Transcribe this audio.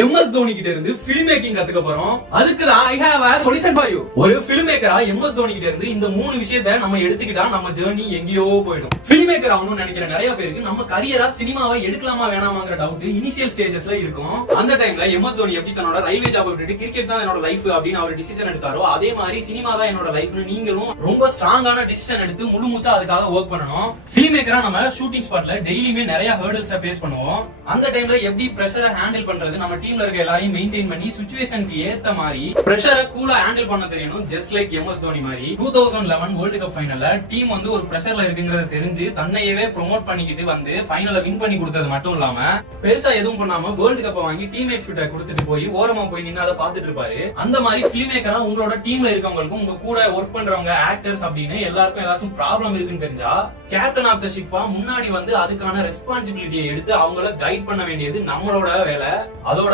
MS Dhoni கிட்ட இருந்து film making கத்துக்க போறோம். அதுக்கு தான் I have a solution for you. ஒரு ஃபிலிம் மேக்கரா MS தோனி கிட்ட இருந்து இந்த மூணு விஷயத்தை நம்ம எடுத்துக்கிட்டா நம்ம ஜர்னி எங்கேயோ போயிடும். ஃபிலிம் மேக்கர் ஆகணும்னு நினைக்கிற நிறைய பேருக்கு நம்ம கரியரா சினிமாவை எடுக்கலாமா வேணாமாங்கிற டவுட் இனிஷியல் ஸ்டேஜஸ்ல இருக்கும். அந்த டைம்ல MS தோனி எப்படி தன்னோட ரயில்வே ஜாப் விட்டுட்டு கிரிக்கெட் தான் என்னோட லைஃப் அப்படின்னு அவர் டிசிஷன் எடுத்தாரோ அதே மாதிரி சினிமா தான் என்னோட லைஃப்னு நீங்களும் ரொம்ப ஸ்ட்ராங்கான டிசிஷன் எடுத்து முழு மூச்சா அதுக்காக ஒர்க் பண்ணணும். ஃபிலிம் மேக்கரா நம்ம ஷூட்டிங் ஸ்பாட்ல டெய்லியுமே நிறைய ஹர்டல்ஸ் ஃபேஸ் பண்ணுவோம். அந்த டைம்ல எப்படி பிரஷரை ஹேண்டில் பண்றது, நம்ம டீம்ல இருக்க எல்லாரையும் மெயின்டைன் பண்ணி சிச்சுவேஷனுக்கு ஏத்த மாதிரி பிரஷரை கூலா ஹேண்டில் பண்ண தெரியணும். ஜஸ்ட் லைக் MS தோனி மாதிரி 2011 வேர்ல்ட் கப் ஃபைனல்ல டீம் வந்து ஒரு பிரஷர்ல இருக்குங்கிறது தெரிஞ்சு தன்னையவே ப்ரோமோட் பண்ணிக்கிட்டு வந்து ஃபைனலை வின் பண்ணி கொடுத்தது மட்டும் இல்லாம பெருசா எதுவும் பண்ணாம வேர்ல்ட் கப்பை வாங்கி டீம்மேட்ஸ் கிட்ட கொடுத்துட்டு போய் ஓரமா போய் நின்னு அதை பாத்துட்டு இருப்பாரு. அந்த மாதிரி ஃபிலிம் மேக்கரா உங்களோட டீம்ல இருக்கவங்களுக்கும் உங்க கூட ஒர்க் பண்றவங்க ஆக்டர்ஸ் அப்படின்னு எல்லாருக்கும் ஏதாச்சும் ப்ராப்ளம் இருக்குன்னு தெரிஞ்சா கேப்டன் ஆஃப் த ஷிப்பா முன்னாடி வந்து அதுக்கான ரெஸ்பான்சிபிலிட்டியை எடுத்து அவங்கள கைட் பண்ண வேண்டியது நம்மளோட வேலை. அதோட